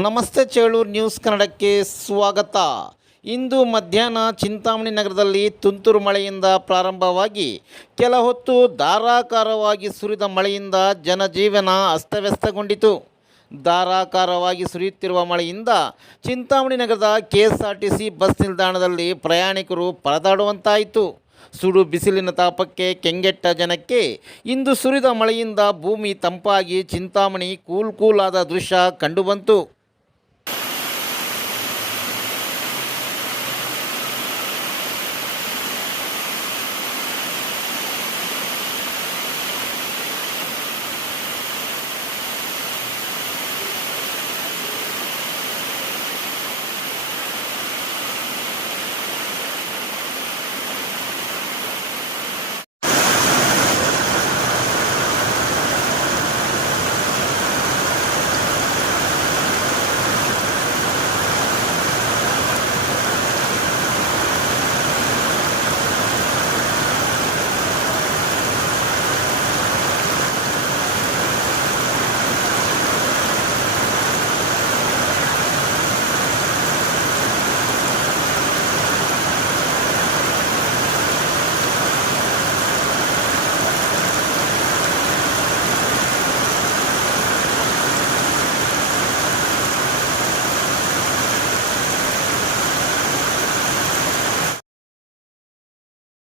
ನಮಸ್ತೆ ಚೇಳೂರು ನ್ಯೂಸ್ ಕನ್ನಡಕ್ಕೆ ಸ್ವಾಗತ. ಇಂದು ಮಧ್ಯಾಹ್ನ ಚಿಂತಾಮಣಿ ನಗರದಲ್ಲಿ ತುಂತುರು ಮಳೆಯಿಂದ ಪ್ರಾರಂಭವಾಗಿ ಕೆಲ ಹೊತ್ತು ಧಾರಾಕಾರವಾಗಿ ಸುರಿದ ಮಳೆಯಿಂದ ಜನಜೀವನ ಅಸ್ತವ್ಯಸ್ತಗೊಂಡಿತು. ಧಾರಾಕಾರವಾಗಿ ಸುರಿಯುತ್ತಿರುವ ಮಳೆಯಿಂದ ಚಿಂತಾಮಣಿ ನಗರದ K S R T C bus ನಿಲ್ದಾಣದಲ್ಲಿ ಪ್ರಯಾಣಿಕರು ಪರದಾಡುವಂತಾಯಿತು. ಸುಡು ಬಿಸಿಲಿನ ತಾಪಕ್ಕೆ ಕೆಂಗೆಟ್ಟ ಜನಕ್ಕೆ ಇಂದು ಸುರಿದ ಮಳೆಯಿಂದ ಭೂಮಿ ತಂಪಾಗಿ ಚಿಂತಾಮಣಿ ಕೂಲ್ ಕೂಲಾದ ದೃಶ್ಯ ಕಂಡುಬಂತು.